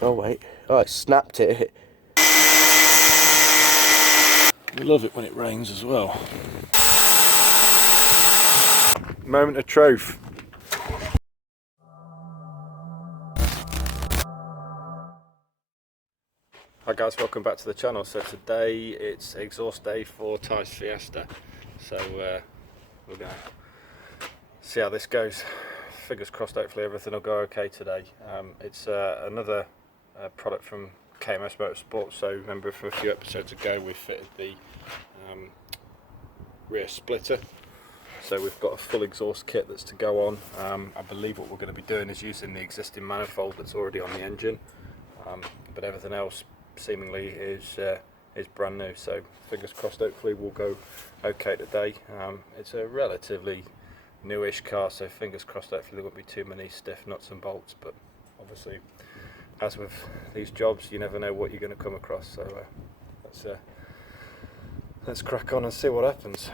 Oh wait, oh, it snapped it. We love it when it rains as well. Moment of truth. Hi guys, welcome back to the channel. So today it's exhaust day for Ford Fiesta. So we're going to see how this goes. Fingers crossed, hopefully everything will go okay today. It's another product from KMS Motorsport. So remember, for a few episodes ago we fitted the rear splitter. So we've got a full exhaust kit that's to go on. I believe what we're going to be doing is using the existing manifold that's already on the engine, but everything else seemingly is brand new. So fingers crossed, hopefully we'll go okay today. It's a relatively newish car, so fingers crossed hopefully there won't be too many stiff nuts and bolts, but obviously as with these jobs you never know what you're going to come across. So let's crack on and see what happens.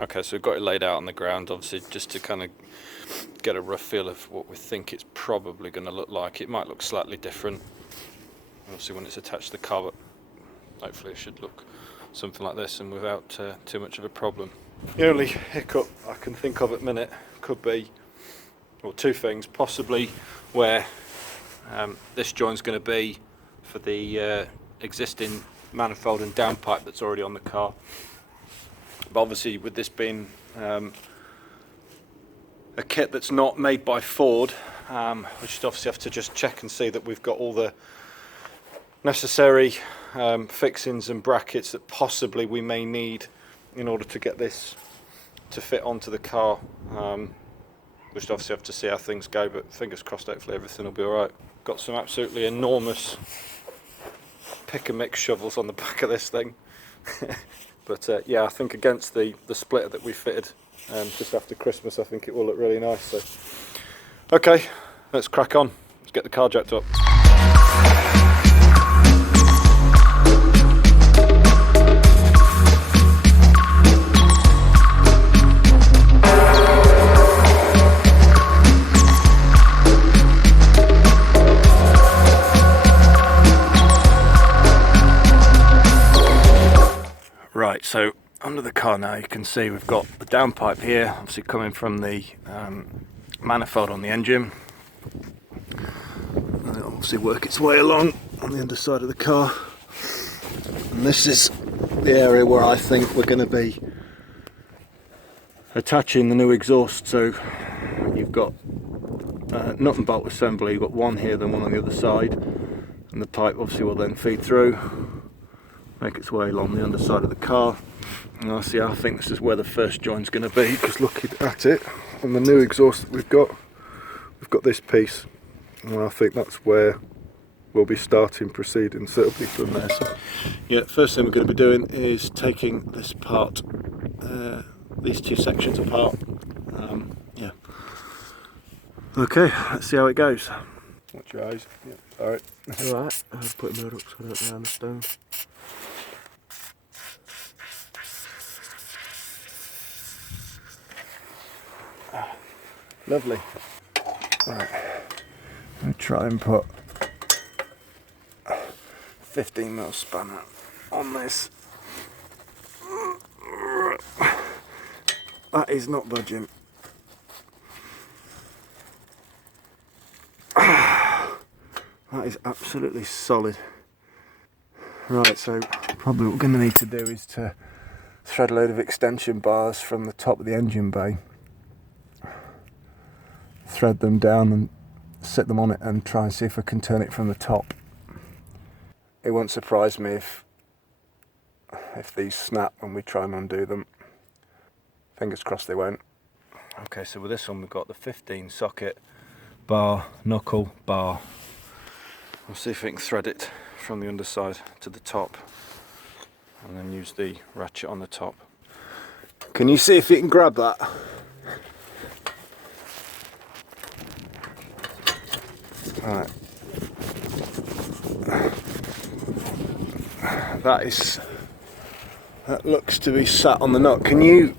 Okay, so we've got it laid out on the ground, obviously just to kind of get a rough feel of what we think it's probably going to look like. It might look slightly different, obviously, when it's attached to the car, but hopefully it should look something like this and without too much of a problem. The only hiccup I can think of at the minute could be, well, two things, possibly where this joint's going to be for the existing manifold and downpipe that's already on the car. But obviously with this being a kit that's not made by Ford, we should obviously have to just check and see that we've got all the necessary fixings and brackets that possibly we may need in order to get this to fit onto the car. We should obviously have to see how things go, but fingers crossed hopefully everything will be alright. Got some absolutely enormous pick and mix shovels on the back of this thing. But yeah, I think against the splitter that we fitted just after Christmas, I think it will look really nice. So, okay, let's crack on. Let's get the car jacked up. Right, so under the car now you can see we've got the downpipe here, obviously coming from the manifold on the engine. And it'll obviously work its way along on the underside of the car. And this is the area where I think we're going to be attaching the new exhaust. So you've got nut and bolt assembly, you've got one here, then one on the other side, and the pipe obviously will then feed through, make its way along the underside of the car. And I think this is where the first joint's going to be, because looking at it on the new exhaust that we've got this piece, and I think that's where we'll be starting proceedings. So it'll be from there. So yeah, first thing we're going to be doing is taking this part, these two sections apart. Yeah. Okay, let's see how it goes. Watch your eyes. Yeah. Alright. Alright, I'll put them up so I don't round the stone. Lovely. Right, I'm going to try and put 15mm spanner on this. That is not budging. That is absolutely solid. Right, so probably what we're going to need to do is to thread a load of extension bars from the top of the engine bay, thread them down and sit them on it and try and see if I can turn it from the top. It won't surprise me if these snap when we try and undo them. Fingers crossed they won't. Okay, so with this one we've got the 15 socket bar, knuckle, bar, We'll see if we can thread it from the underside to the top and then use the ratchet on the top. Can you see if you can grab that? Right. That looks to be sat on the nut. Can you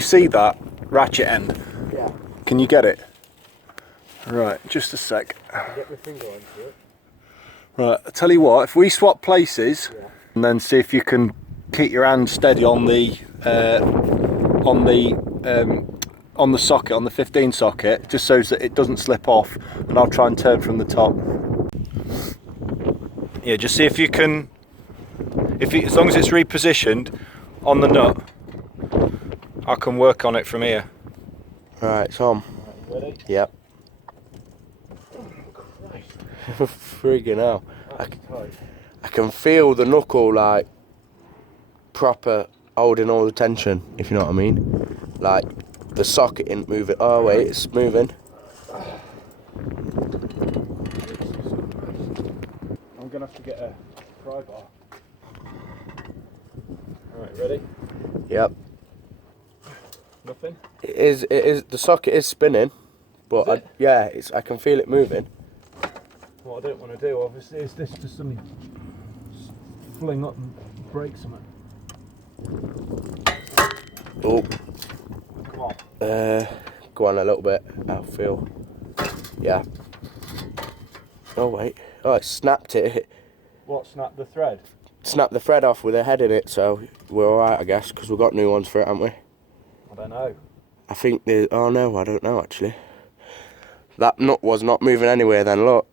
see that ratchet end? Yeah. Can you get it? Right, just a sec. Get my finger onto it. Right, I tell you what, if we swap places, Yeah. and then see if you can keep your hand steady on the socket, on the 15 socket, just so that it doesn't slip off, and I'll try and turn from the top. Yeah, just see if you can, as long as it's repositioned on the nut, I can work on it from here. Right, Tom. Right, ready? Yep. Friggin' hell. I can feel the knuckle like proper holding all the tension, if you know what I mean. Like the socket isn't moving. Oh wait, it's moving. I'm gonna have to get a pry bar. Alright, ready? Yep. Nothing? It is. The socket is spinning, but Is it? yeah, I can feel it moving. What I don't want to do, obviously, is this to suddenly fling up and break something. Oh. Come on. Go on a little bit. I'll feel. Yeah. Oh wait. Oh, it snapped it. What, snapped the thread? Snapped the thread off with a head in it, so we're alright, I guess, because we've got new ones for it, haven't we? I don't know. I think the. Oh no, I don't know actually. That nut was not moving anywhere then, look.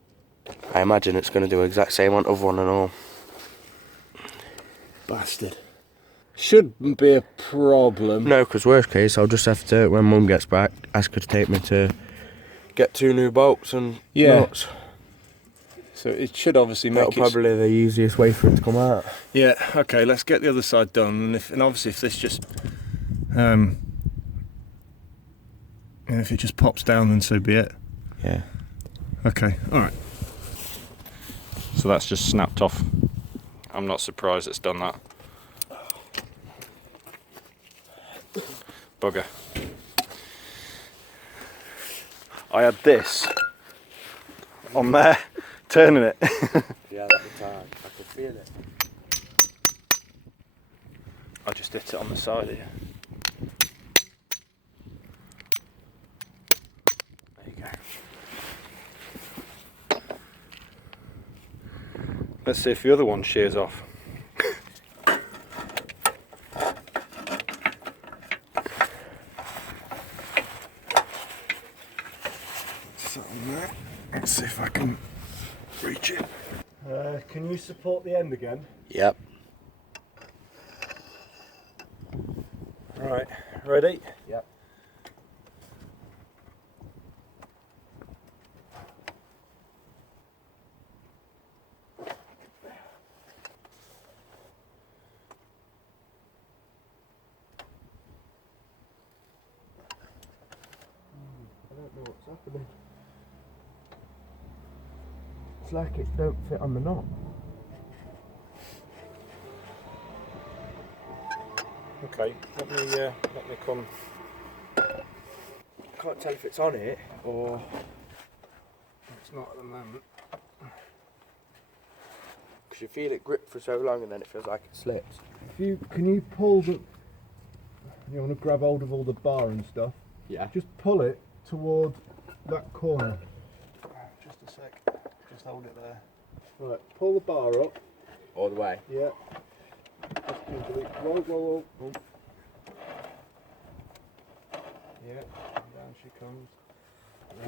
I imagine it's going to do the exact same on the other one and all. Bastard. Shouldn't be a problem. No, because worst case, I'll just have to, when Mum gets back, ask her to take me to get 2 new bolts and nuts. So it should obviously make That'll probably the easiest way for it to come out. Yeah, okay, let's get the other side done. And obviously if this just... if it just pops down, then so be it. Yeah. Okay, alright. So that's just snapped off. I'm not surprised it's done that. Bugger. I had this on there, turning it. Yeah, at the time, I could feel it. I just hit it on the side here. There you go. Let's see if the other one shears off. So let's see if I can reach it. Can you support the end again? Yep. Right, ready? Yep. I don't know what's happening. It's like it don't fit on the knot. Okay, let me come. I can't tell if it's on it or It's not at the moment. because you feel it grip for so long and then it feels like it slips. Can you pull the? You want to grab hold of all the bar and stuff. Yeah. Just pull it toward that corner. Just a sec. Just hold it there. Right. Pull the bar up. All the way. Yeah. Just gently. Whoa. Yeah. Down she comes.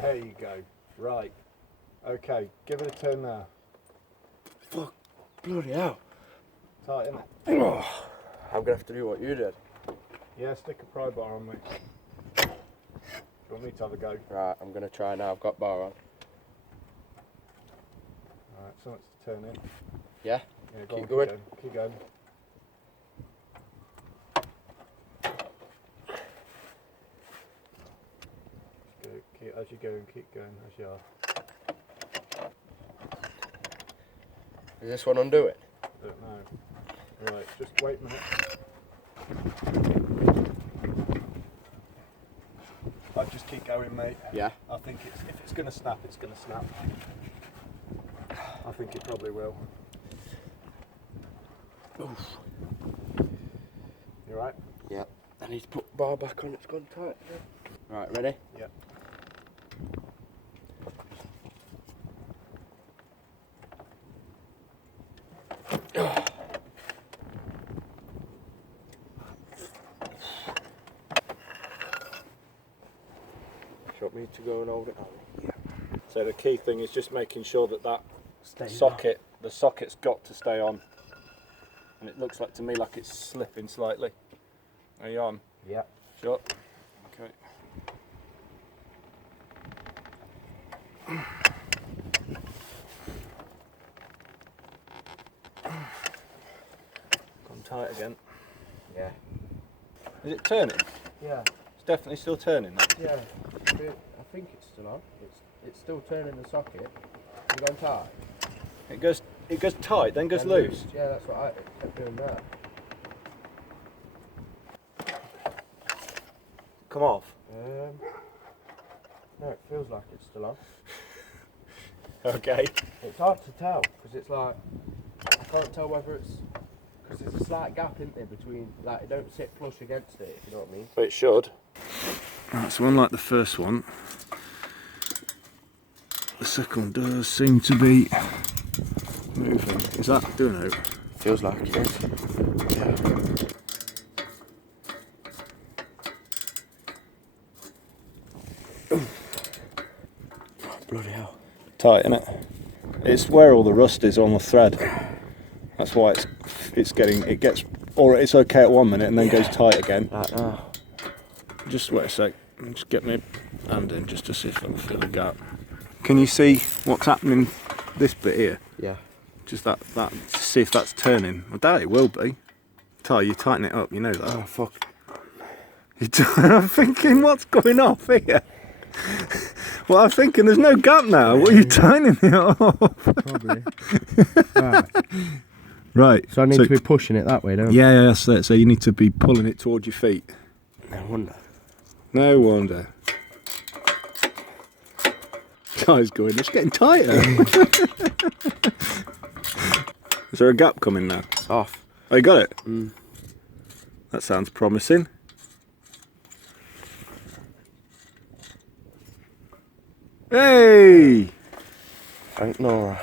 There you go. Right. Okay. Give it a turn now. Fuck. Bloody hell. Tight, isn't it? Oh, I'm gonna have to do what you did. Yeah. Stick a pry bar on me. Do you want me to have a go? Right, I'm gonna try now. I've got bar on. Alright, so much to turn in. Yeah? Yeah, Keep on, going. Keep going. As you go and keep going as you are. Is this one undoing? I don't know. Right, just wait a minute. I'll just keep going, mate. Yeah. I think if it's going to snap, it's going to snap. I think it probably will. Oof. You right? Yeah. I need to put the bar back on, it's gone tight. Right, ready? Yeah. Do you want me to go and hold it? Yeah. So the key thing is just making sure that the socket's got to stay on. And it looks like to me like it's slipping slightly. Are you on? Yeah. Sure. Okay. Gone tight again. Yeah. Is it turning? Yeah. It's definitely still turning. That. Yeah. I think it's still on. It's still turning the socket. It's gone tight. It goes tight, then goes Then loose. Yeah, that's what I kept doing that. Come off. No, it feels like it's still on. Okay. It's hard to tell because it's like I can't tell whether it's because there's a slight gap in there between, like it don't sit flush against it, if you know what I mean. But it should. Right, so unlike the first one, the second one does seem to be moving. Is that doing it? Feels like it is. Yeah. Bloody hell. Tight, isn't it? It's where all the rust is on the thread. That's why it's it's okay at 1 minute and then goes tight again. Like that. Just wait a sec. Just get my hand in just to see if I can feel the gap. Can you see what's happening this bit here? Yeah. Just that to see if that's turning. I doubt it will be. Ty, you tighten it up, you know that. Oh fuck. I'm thinking, what's going off here? Well, I'm thinking there's no gap now. What are you tightening it off? Probably. Right. Right. So I need to be pushing it that way, don't I? Yeah, that's it. So you need to be pulling it towards your feet. No wonder. No wonder. Guy's going, it's getting tighter. Is there a gap coming now? It's off. Oh, you got it? Mm. That sounds promising. Hey! Thank Nora.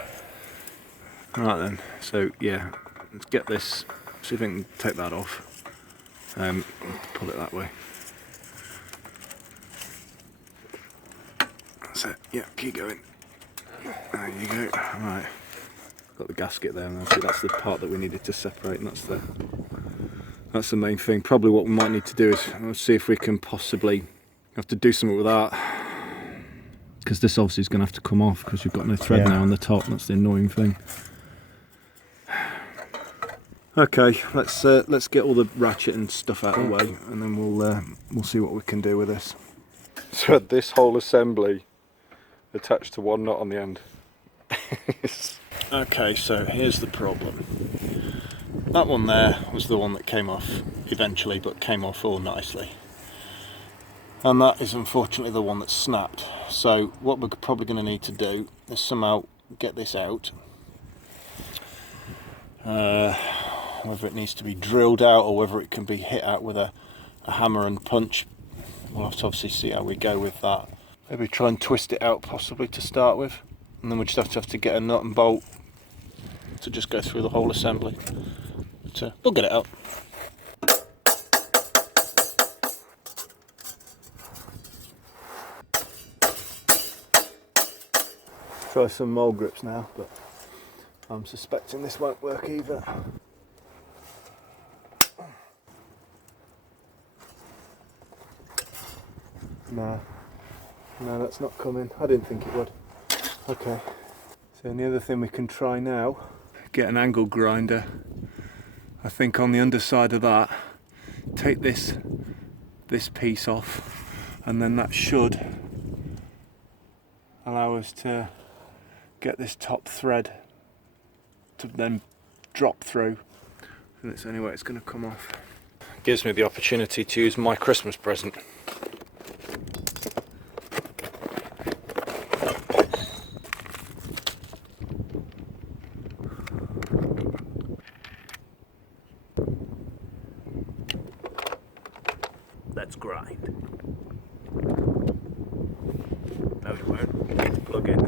Right then, so yeah, let's get this, see if we can take that off. Pull it that way. That's it, yeah, keep going. There you go, right. Got the gasket there, and see that's the part that we needed to separate, and that's the main thing. Probably what we might need to do is see if we can possibly have to do something with that. Because this obviously is going to have to come off because we've got no thread now on the top. That's the annoying thing. Okay, let's get all the ratchet and stuff out of the way, and then we'll see what we can do with this. So this whole assembly attached to one knot on the end. Okay, so here's the problem. That one there was the one that came off eventually, but came off all nicely. And that is unfortunately the one that snapped. So what we're probably going to need to do is somehow get this out. Whether it needs to be drilled out or whether it can be hit out with a hammer and punch. We'll have to obviously see how we go with that. Maybe try and twist it out possibly to start with. And then we just have to get a nut and bolt to just go through the whole assembly. But we'll get it out. Try some mole grips now, but I'm suspecting this won't work either. No, that's not coming. I didn't think it would. Okay. So the other thing we can try now, get an angle grinder. I think on the underside of that, take this piece off, and then that should allow us to get this top thread to then drop through, and it's the only way it's going to come off. Gives me the opportunity to use my Christmas present. Let's grind. No, we won't. Need to plug in.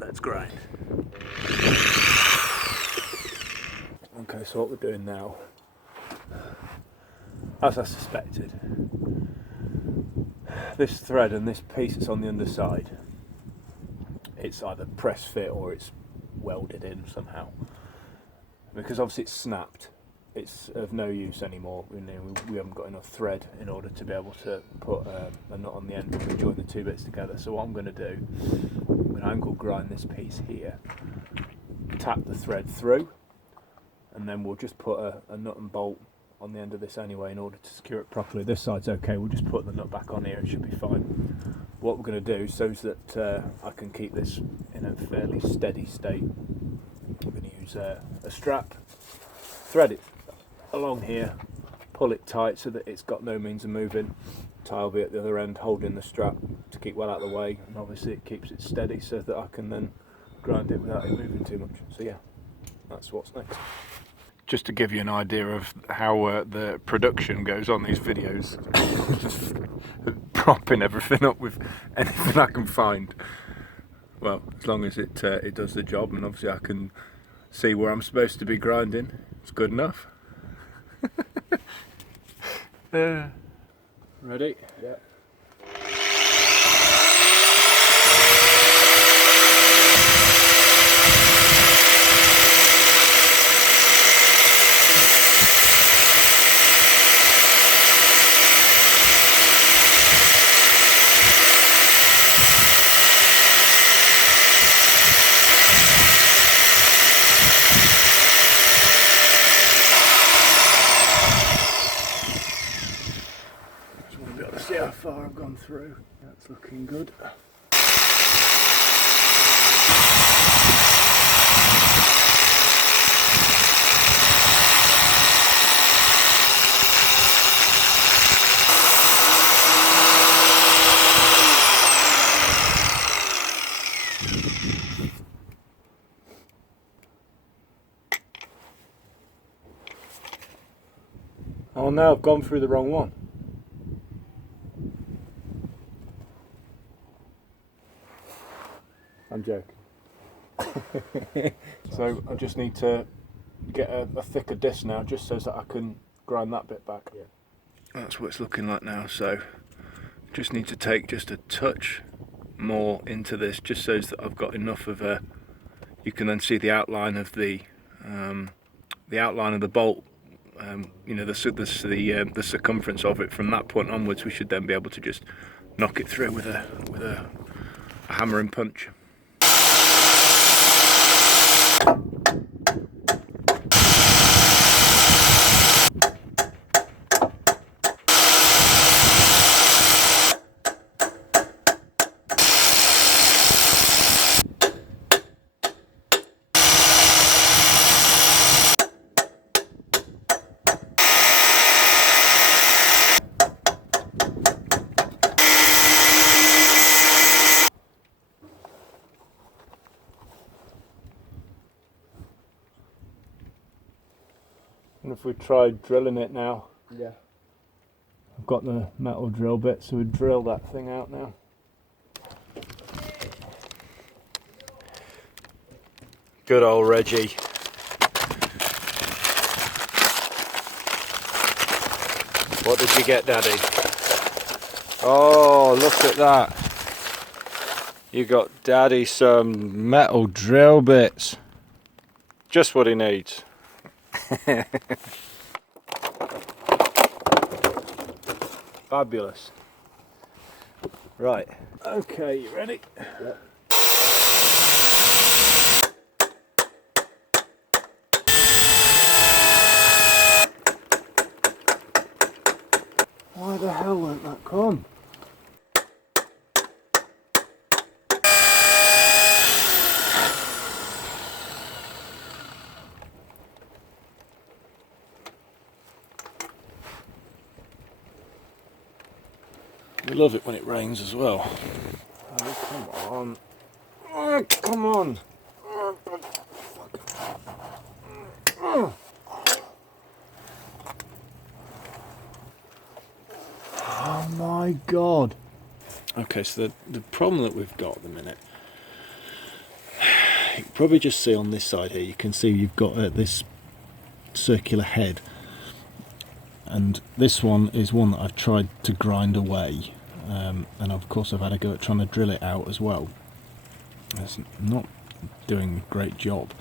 Let's grind. Okay, so what we're doing now, as I suspected, this thread and this piece that's on the underside, it's either press fit or it's welded in somehow. Because obviously it's snapped, it's of no use anymore. We haven't got enough thread in order to be able to put a nut on the end when we join the two bits together. So what I'm going to do, I'm going to angle grind this piece here, tap the thread through, and then we'll just put a nut and bolt on the end of this anyway in order to secure it properly. This side's okay, we'll just put the nut back on here, it should be fine. What we're going to do, so that I can keep this in a fairly steady state, I'm going to use a strap, thread it along here, pull it tight so that it's got no means of moving. Tie will be at the other end holding the strap to keep well out of the way, and obviously it keeps it steady so that I can then grind it without it moving too much. So yeah, that's what's next. Just to give you an idea of how the production goes on these videos, just propping everything up with anything I can find. Well, as long as it does the job, and obviously I can see where I'm supposed to be grinding, it's good enough. Ready? Yeah. See how far I've gone through. That's looking good. Oh, now I've gone through the wrong one. I'm joking. So I just need to get a thicker disc now, just so that I can grind that bit back. Yeah. That's what it's looking like now. So just need to take just a touch more into this, just so that I've got enough of a. You can then see the outline of the outline of the bolt. You know, the circumference of it. From that point onwards, we should then be able to just knock it through with a hammer and punch. And if we try drilling it now, yeah. I've got the metal drill bit, so we drill that thing out now. Good old Reggie. What did you get, Daddy? Oh, look at that. You got Daddy some metal drill bits. Just what he needs. Fabulous. Right. Okay, you ready? Yep. the hell won't that come? We love it when it rains as well. Oh, come on. Oh, come on. Oh my God. Okay, so the problem that we've got at the minute, you can probably just see on this side here, you can see you've got this circular head. And this one is one that I've tried to grind away. And of course I've had a go at trying to drill it out as well. It's not doing a great job.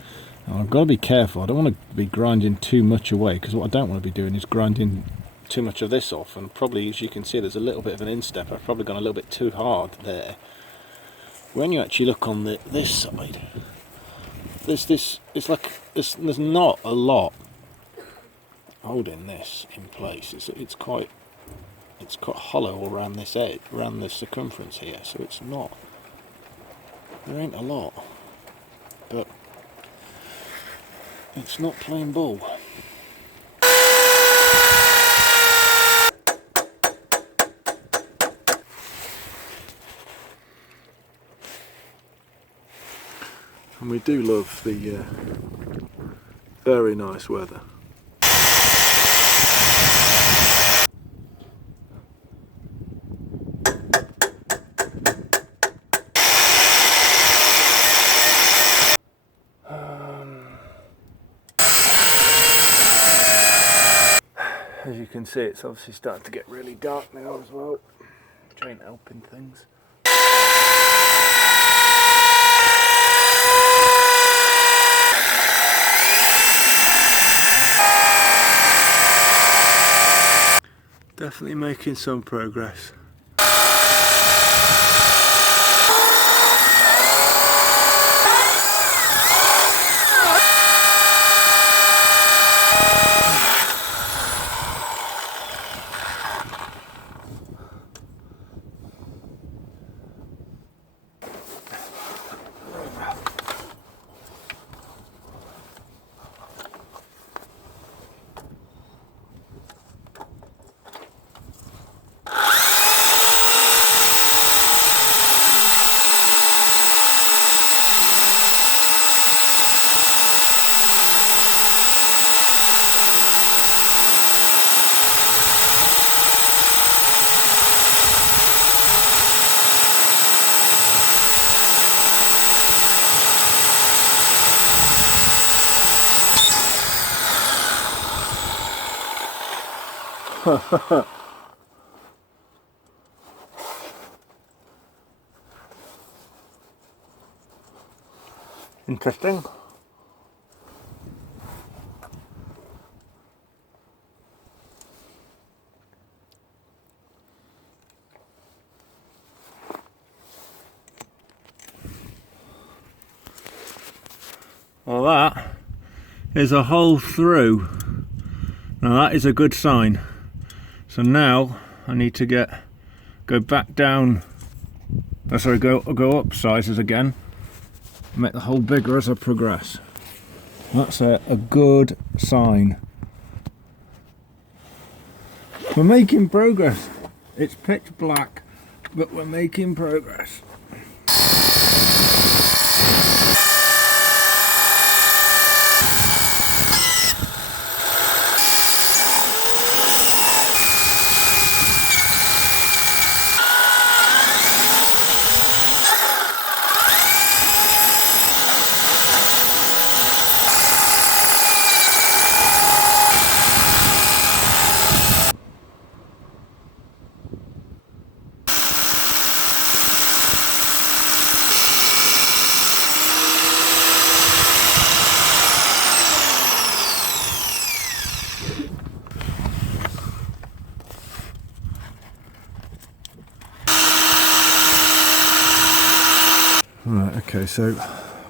And I've got to be careful. I don't want to be grinding too much away, because what I don't want to be doing is grinding too much of this off. And probably, as you can see, there's a little bit of an instep. I've probably gone a little bit too hard there. When you actually look on this side, it's like there's not a lot holding this in place. It's quite hollow around this edge, around the circumference here, so it's not, there ain't a lot, but it's not plain ball. And we do love the very nice weather. As you can see, it's obviously starting to get really dark now as well, which ain't helping things. Definitely making some progress. Interesting. Well, that is a hole through. Now that is a good sign. So now I need to go back down. Oh, sorry, go up sizes again. Make the hole bigger as I progress. That's a good sign. We're making progress. It's pitch black, but we're making progress. Right, okay, so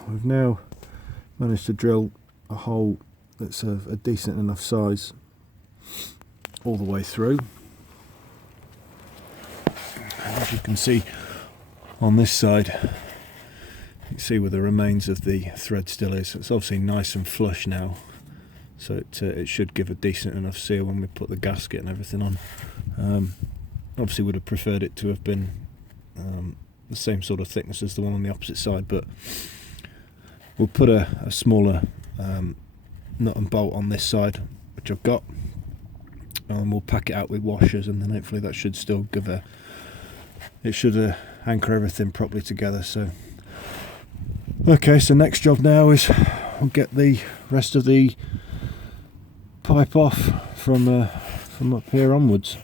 we've now managed to drill a hole that's of a decent enough size all the way through. as you can see on this side, you can see where the remains of the thread still is. It's obviously nice and flush now, so it should give a decent enough seal when we put the gasket and everything on. Obviously would have preferred it to have been the same sort of thickness as the one on the opposite side, but we'll put a smaller nut and bolt on this side, which I've got, and we'll pack it out with washers, and then hopefully that should still give it should anchor everything properly together. So okay, so next job now is we'll get the rest of the pipe off from up here onwards.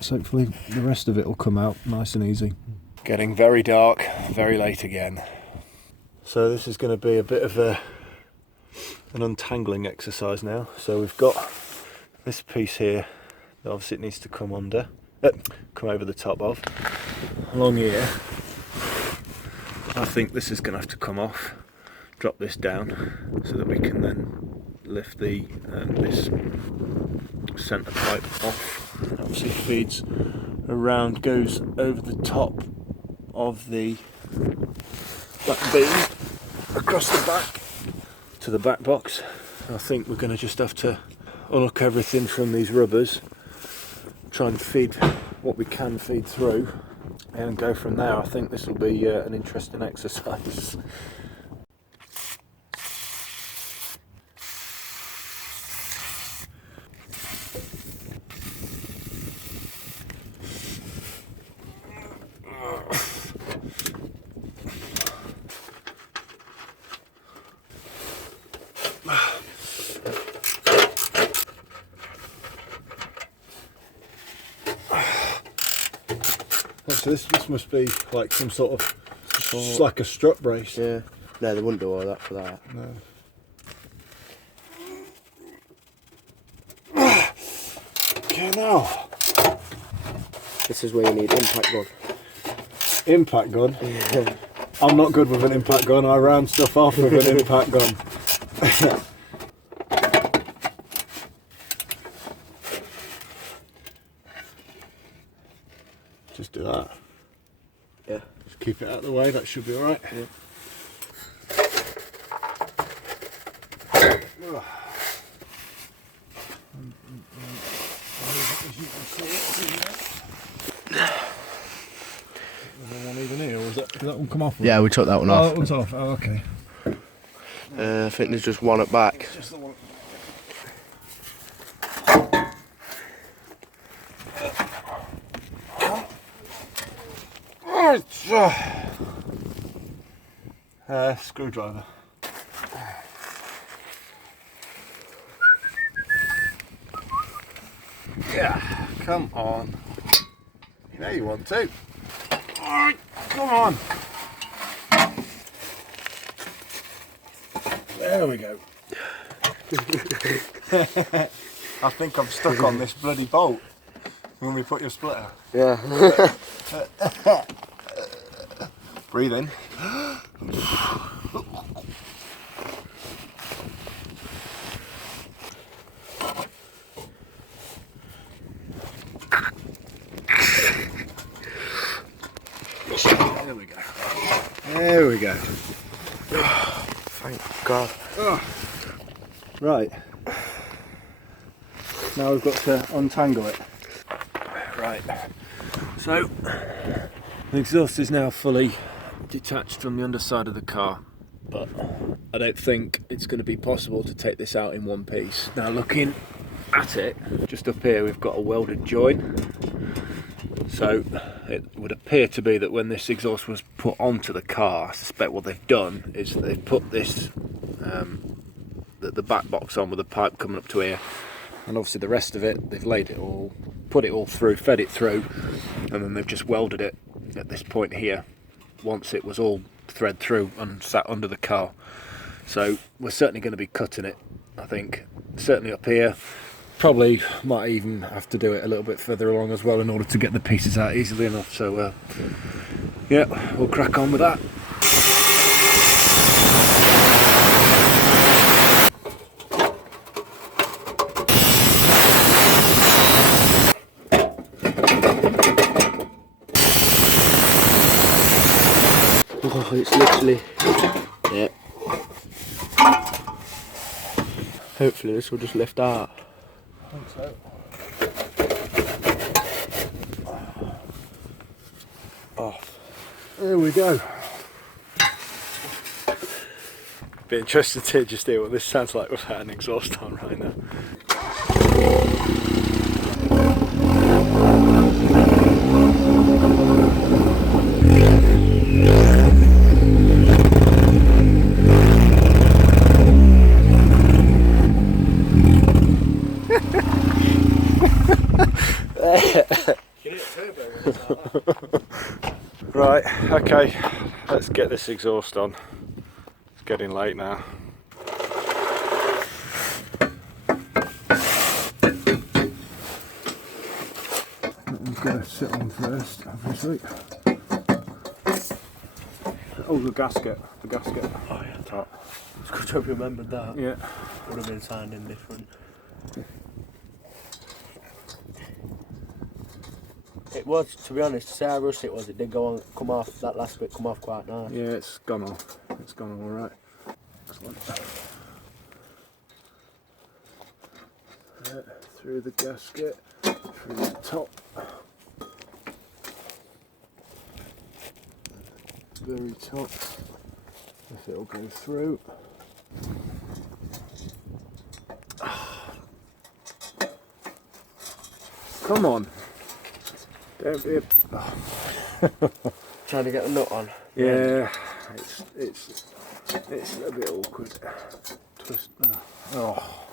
So hopefully the rest of it will come out nice and easy. Getting very dark, very late again. So this is going to be a bit of an untangling exercise now. So we've got this piece here that obviously it needs to come over the top of. Along here, I think this is going to have to come off, drop this down, so that we can then lift the this centre pipe off. Obviously feeds around, goes over the top of that beam across the back to the back box. I think we're going to just have to unhook everything from these rubbers, try and feed what we can feed through, and go from there. I think this will be an interesting exercise. So this must be like some sort of, it's like a strut brace. Yeah. No, they wouldn't do all that for that. No. Okay, now. This is where you need impact gun. Impact gun? Yeah. I'm not good with an impact gun. I round stuff off with an impact gun. Just do that. Yeah. Just keep it out of the way, that should be alright. Yeah. Did that one come off? Yeah, we took that one off. Oh, that one's off. Oh, okay. I think there's just one at back. Just the one. Screwdriver. Yeah, come on. You know you want to. Alright, come on. There we go. I think I'm stuck on this bloody bolt when we put your splitter. Yeah. Breathe in. There we go. There we go. Thank God. Oh. Right. Now we've got to untangle it. Right. So the exhaust is now fully detached from the underside of the car, but I don't think it's going to be possible to take this out in one piece. Now looking at it, just up here we've got a welded joint. So it would appear to be that when this exhaust was put onto the car, I suspect what they've done is they've put this the back box on with the pipe coming up to here, and obviously the rest of it they've laid it all, put it all through, fed it through, and then they've just welded it at this point here once it was all thread through and sat under the car. So we're certainly going to be cutting it, I think, certainly up here. Probably might even have to do it a little bit further along as well in order to get the pieces out easily enough. So yeah, we'll crack on with that. Oh, it's literally, yeah. Hopefully this will just lift out. I think so. Off. There we go. Be interested to just hear what this sounds like without an exhaust on right now. Right, okay, let's get this exhaust on. It's getting late now. We've got to sit on first, obviously. Oh, the gasket. Oh yeah, Top. it's good to have remembered that. Yeah. Would have been sounding different. It was, to be honest, to say how rusty it was, it did go on, come off, that last bit come off quite nice. Yeah, it's gone off. It's gone all right. Excellent. Through the gasket, through the top. Very top, if it'll go through. Come on. Don't be Trying to get the nut on. yeah, it's a bit awkward. Twist. Oh.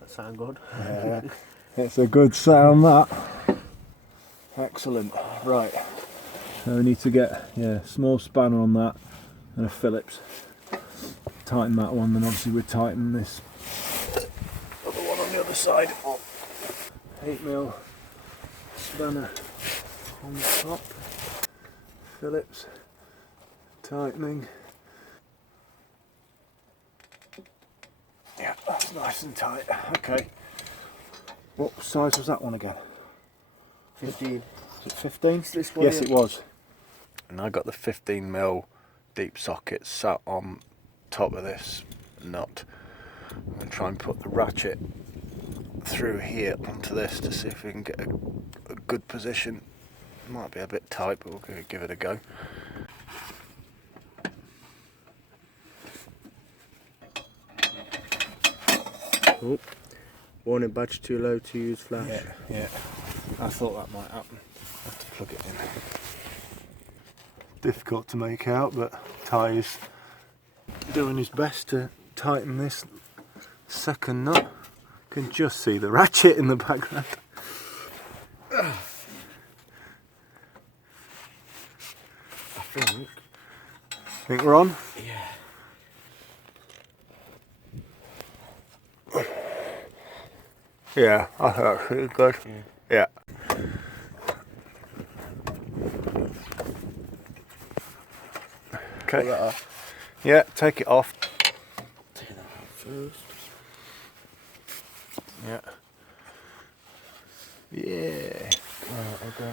That sound good. Yeah, it's a good sound that. Excellent. Right. So we need to get small spanner on that and a Phillips. Tighten that one, then obviously we tighten this other one on the other side. 8mm spanner on the top. Phillips. Tightening. Yeah, that's nice and tight. Okay. What size was that one again? 15. Was it 15? This one, yes, yeah. it was. And I got the 15mm deep socket sat on top of this nut. I'm going to try and put the ratchet through here onto this to see if we can get a good position. It might be a bit tight, but we'll give it a go. Oh. Warning badge too low to use flash. Yeah. I thought that might happen. I have to plug it in. Difficult to make out, but Ty is doing his best to tighten this second nut. You can just see the ratchet in the background. I Think we're on? Yeah. Yeah, I think that's pretty good. Yeah. Okay. Pull that off. Yeah, take it off. Take that off first. Yeah. Yeah. Alright, I'll go.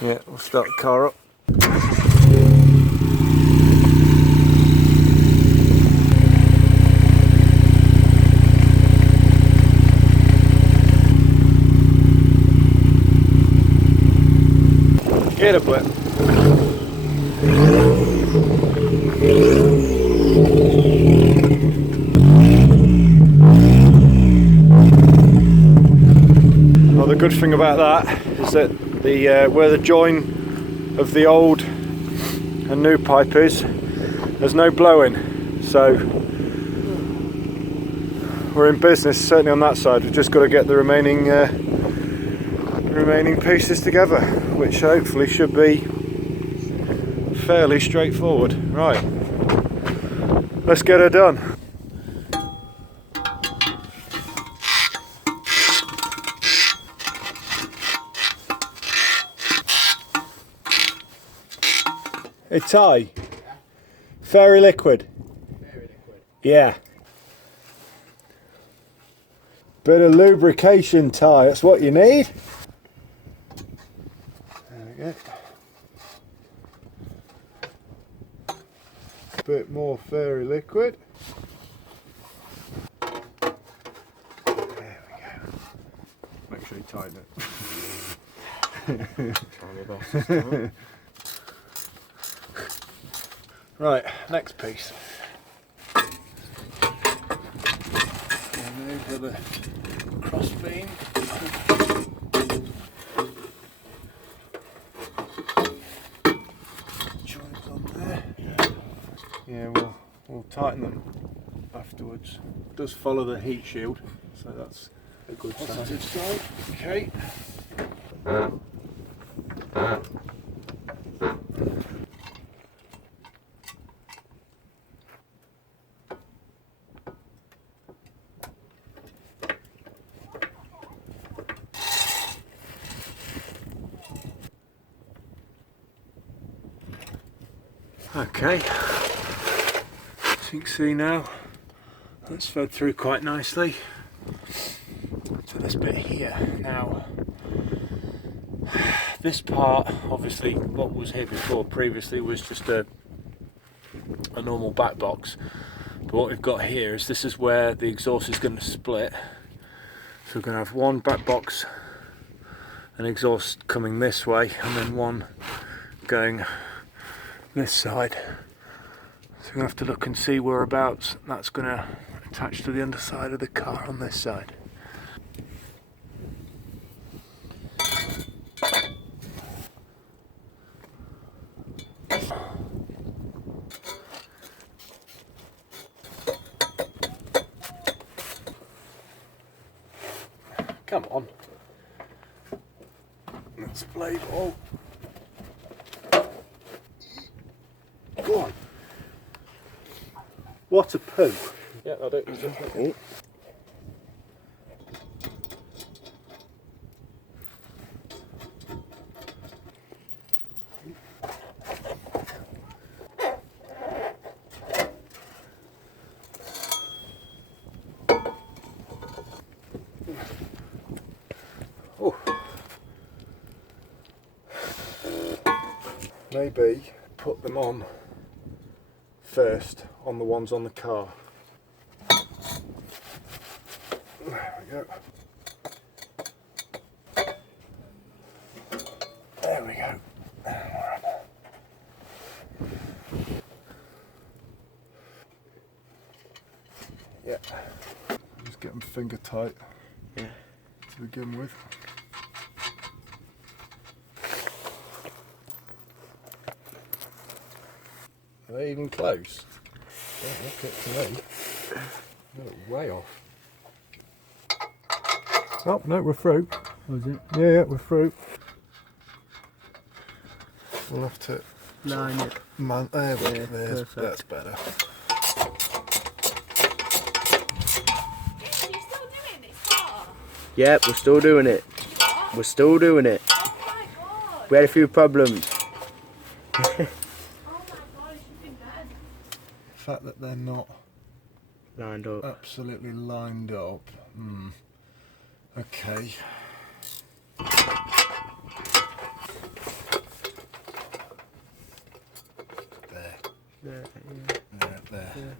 Yeah, we'll start the car up. Get up with. Well, the good thing about that is that the where the join of the old and new pipe is, there's no blowing, so we're in business certainly on that side. We've just got to get the remaining pieces together, which hopefully should be fairly straightforward. Right, let's get her done. Hey Ty, fairy liquid. Yeah. Bit of lubrication, Ty, that's what you need. There we go. Bit more fairy liquid. There we go. Make sure you tighten it. Right, next piece. And over the cross beam. Joints on there. Yeah, we'll tighten them afterwards. It does follow the heat shield, so that's a good sign. Okay. Okay, as you can see now, that's fed through quite nicely to this bit here. Now, this part, obviously what was here before previously was just a normal back box, but what we've got here is this is where the exhaust is going to split. So we're going to have one back box and exhaust coming this way, and then one going this side. So we're going to have to look and see whereabouts that's going to attach to the underside of the car on this side. Come on. Let's play ball. Go on. What a poo. Yeah, I'll do it. Oh. Maybe put them on first on the ones on the car. There we go. There we go. Yeah. Just get them finger tight. Yeah. To begin with. Are they even close? Don't look it to me. They're way off. Oh no, we're through. Was it? Yeah, we're through. We'll have to Line it. there we go. Perfect. That's better. Are you still doing this car? Yeah, we're still doing it. What? We're still doing it. Oh my god. We had a few problems. Oh my god, it's been bad. The fact that they're not Lined up. absolutely lined up. Okay. There. There, There. yeah.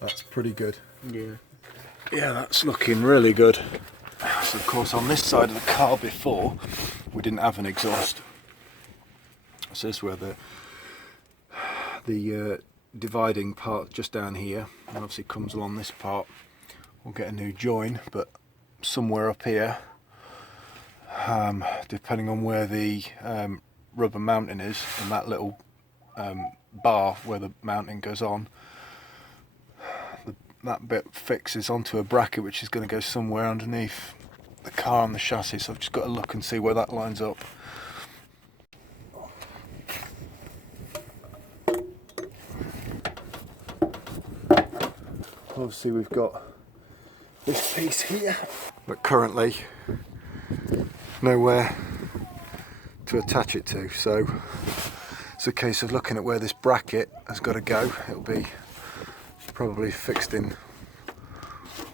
That's pretty good. Yeah. Yeah, that's looking really good. So of course on this side of the car before we didn't have an exhaust. So this is where the dividing part just down here, and obviously comes along this part. We'll get a new join, but somewhere up here, depending on where the rubber mounting is, and that little bar where the mounting goes on, that bit fixes onto a bracket which is going to go somewhere underneath the car and the chassis, so I've just got to look and see where that lines up. Obviously we've got this piece here, but currently nowhere to attach it to, so it's a case of looking at where this bracket has got to go. It'll be probably fixed in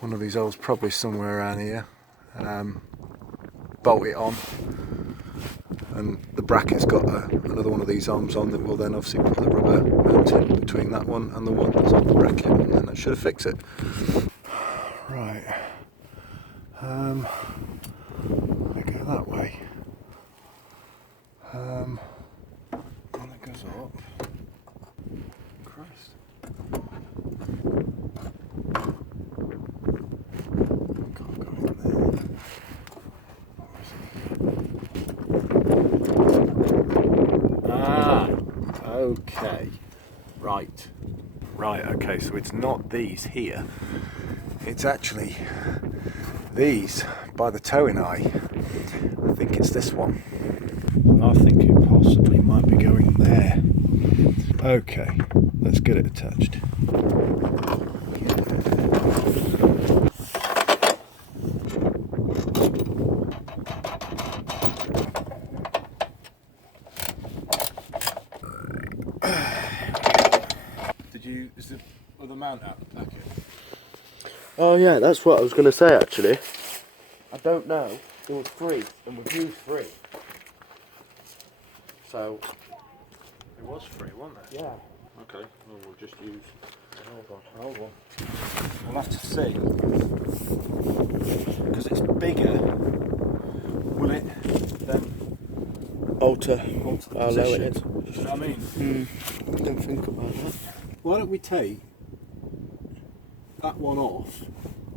one of these holes, probably somewhere around here. Bolt it on, and the bracket's got another one of these arms on that will then obviously put the rubber mount in between that one and the one that's on the bracket, and then that should fix it. Right, I go that way, and that goes up. Christ. Can't go in there. Okay, right, okay, so it's not these here, it's actually these by the towing eye. I think it's this one. I think it possibly might be going there. Okay, let's get it attached. Is the other mount out the packet? Oh yeah, that's what I was going to say actually. I don't know. There was 3 and we've used 3. So... It was free, wasn't it? yeah. Okay, well we'll just use... Hold on. We'll have to see. Because it's bigger, will it then Alter the how low position? it is. Do you know what I mean? Didn't think about that. Why don't we take that one off,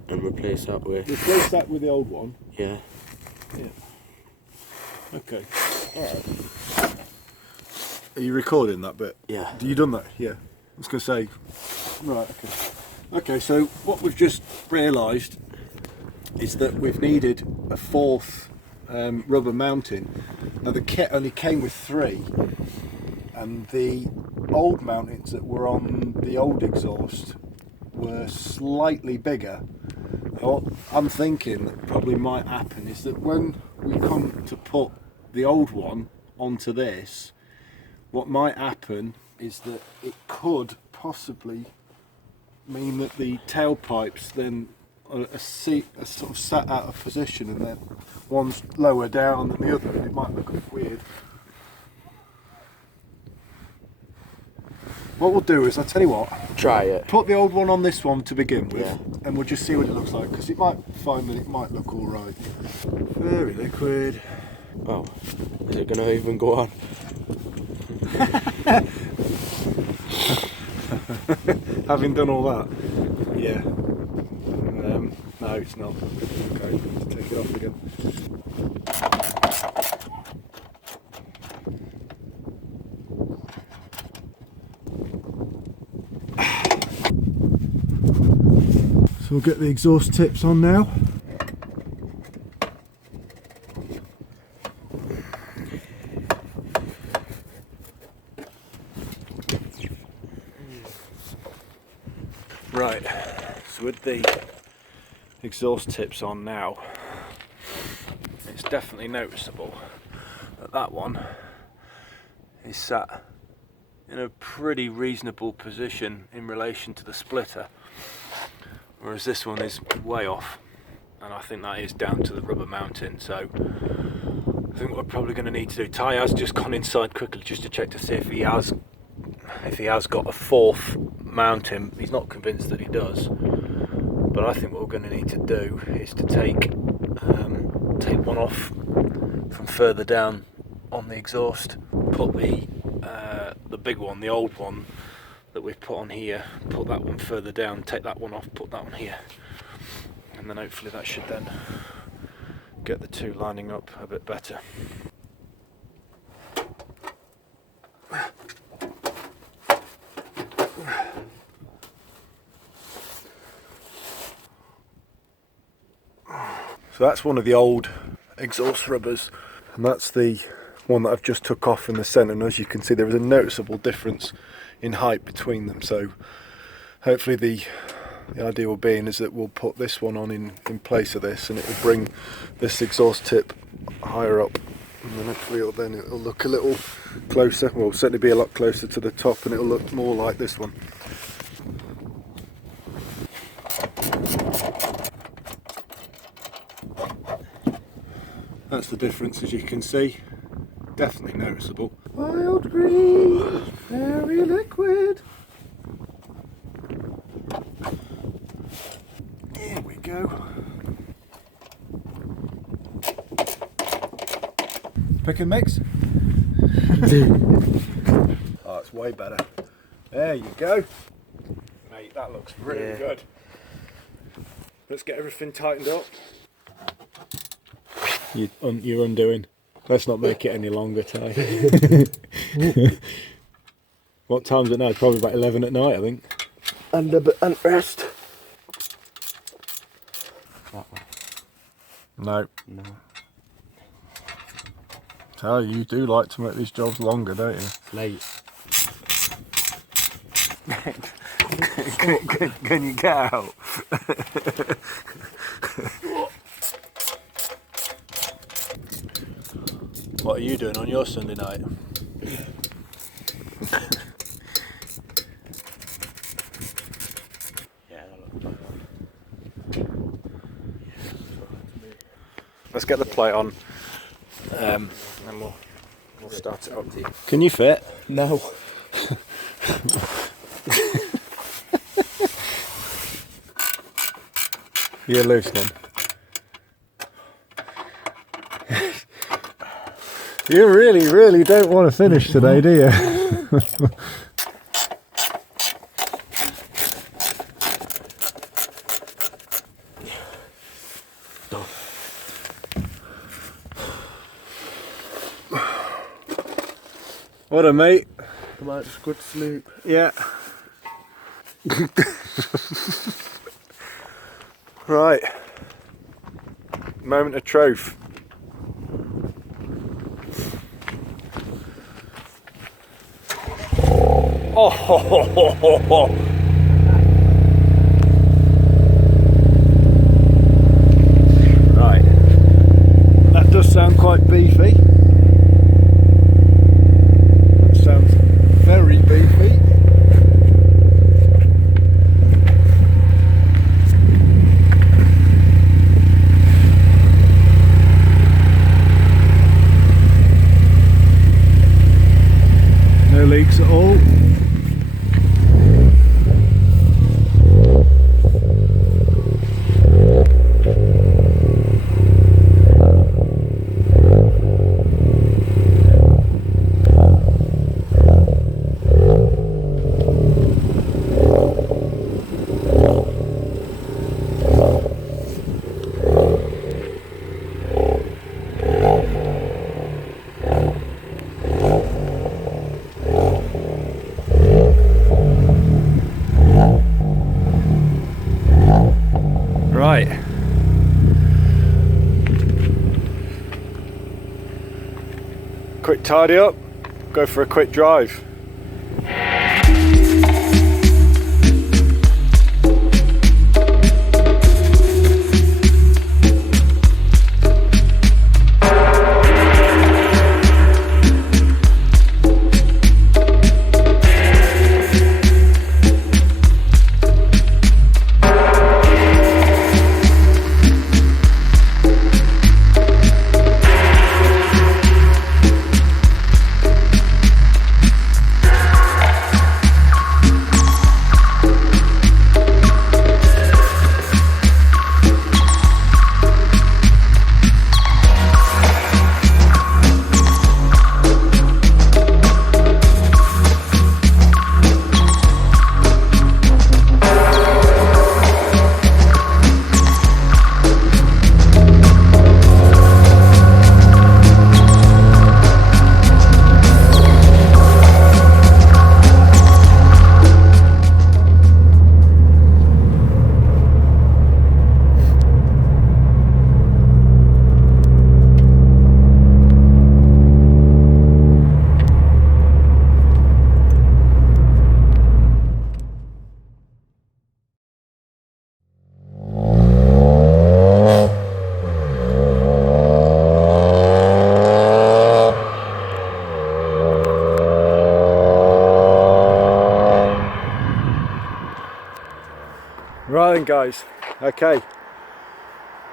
And replace that with... replace that with the old one? yeah. Okay. Alright. Are you recording that bit? Yeah. Have you done that? Yeah. I was going to say... Right, okay. Okay, so what we've just realised is that we've needed a 4th rubber mounting. Now the kit only came with 3, and the old mountings that were on the old exhaust were slightly bigger. What I'm thinking that probably might happen is that when we come to put the old one onto this, what might happen is that it could possibly mean that the tailpipes then are sort of sat out of position, and then one's lower down than the other, and it might look weird. What we'll do is, I'll tell you what, Try it. put the old one on this one to begin with, Yeah. and we'll just see what it looks like, because it might find that it might look alright. Very liquid. Oh, is it going to even go on? Having done all that, yeah. No, it's not. Okay, let's take it off again. So we'll get the exhaust tips on now. Right, so with the exhaust tips on now, it's definitely noticeable that that one is sat in a pretty reasonable position in relation to the splitter, whereas this one is way off, and I think that is down to the rubber mounting. So I think what we're probably going to need to do, Ty has just gone inside quickly just to check to see if he has got a 4th mounting. He's not convinced that he does, but I think what we're going to need to do is to take one off from further down on the exhaust, put the big one, the old one that we've put on here, put that one further down, take that one off, put that one here, and then hopefully that should then get the two lining up a bit better. So that's one of the old exhaust rubbers, and that's the one that I've just took off in the centre, and as you can see there is a noticeable difference in height between them, so hopefully the The ideal being is that we'll put this one on in place of this, and it will bring this exhaust tip higher up, and then hopefully it'll look a little closer, well certainly be a lot closer to the top, and it'll look more like this one. That's the difference, as you can see, definitely noticeable. Wild green, very liquid. Here we go. Pick and mix. Oh, it's way better. There you go. Mate, that looks really good. Let's get everything tightened up. You're undoing. Let's not make it any longer, Ty. What time's it now? It's probably about 11 at night, I think. And a bit and rest. No. No. Ty, you do like to make these jobs longer, don't you? Late. Can you get out? What are you doing on your Sunday night? Yeah, that looks Let's get the plate on, and then we'll start it up. Can you fit? No. You're loosening. You really don't want to finish today, do you? What a mate. Come out, just good sleep. Yeah. Right. Moment of truth. Oh, ho, ho, ho, ho, ho. Right. That does sound quite beefy. That sounds very beefy. No leaks at all. Right. Quick tidy up, go for a quick drive. Right then guys, okay,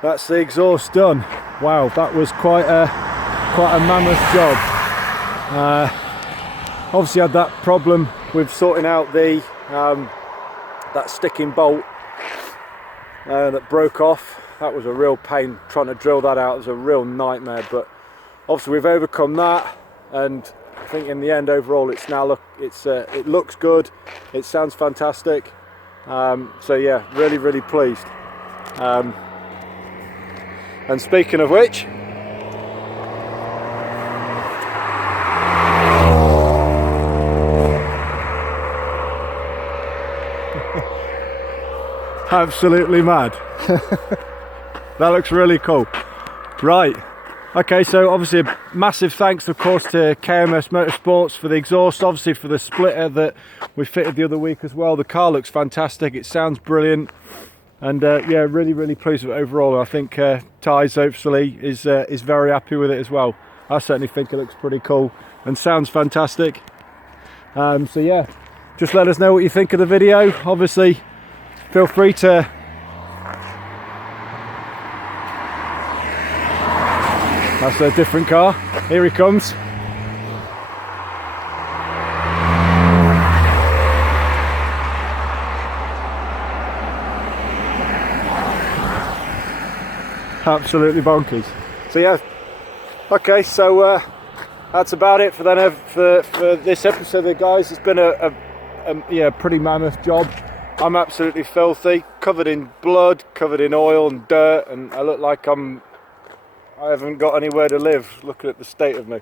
that's the exhaust done. Wow, that was quite a mammoth job. Obviously had that problem with sorting out the that sticking bolt that broke off. That was a real pain trying to drill that out. It was a real nightmare, but obviously we've overcome that, and I think in the end overall it looks good, it sounds fantastic. So yeah, really pleased. And speaking of which, absolutely mad. That looks really cool. Right, okay, so obviously a massive thanks of course to KMS Motorsports for the exhaust, obviously for the splitter that we fitted the other week as well. The car looks fantastic, it sounds brilliant, and yeah, really pleased with it overall. I think Ty's hopefully is very happy with it as well. I certainly think it looks pretty cool and sounds fantastic. So yeah, just let us know what you think of the video. Obviously feel free to that's a different car. Here he comes. Absolutely bonkers. So yeah, okay, so that's about it for this episode, guys. It's been a pretty mammoth job. I'm absolutely filthy, covered in blood, covered in oil and dirt, and I look like I haven't got anywhere to live, looking at the state of me.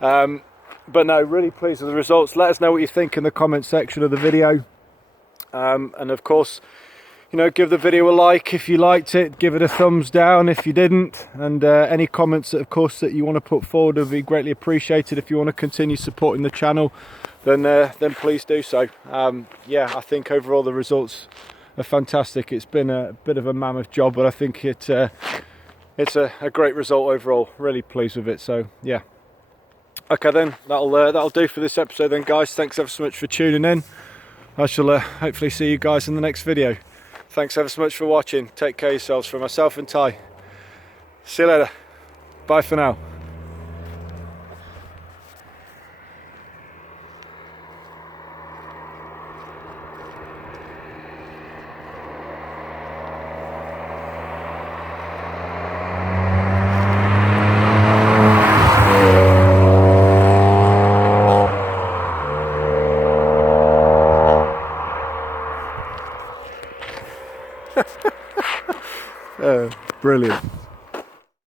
But no, really pleased with the results. Let us know what you think in the comment section of the video. And of course, you know, give the video a like if you liked it, give it a thumbs down if you didn't, and any comments that, of course, that you want to put forward would be greatly appreciated. If you want to continue supporting the channel, then please do so. Yeah, I think overall the results are fantastic. It's been a bit of a mammoth job, but I think it's a great result overall. Really pleased with it. So yeah, okay then, that'll do for this episode then, guys. Thanks ever so much for tuning in. I shall hopefully see you guys in the next video. Thanks ever so much for watching. Take care of yourselves. For myself and Ty, see you later. Bye for now. Brilliant.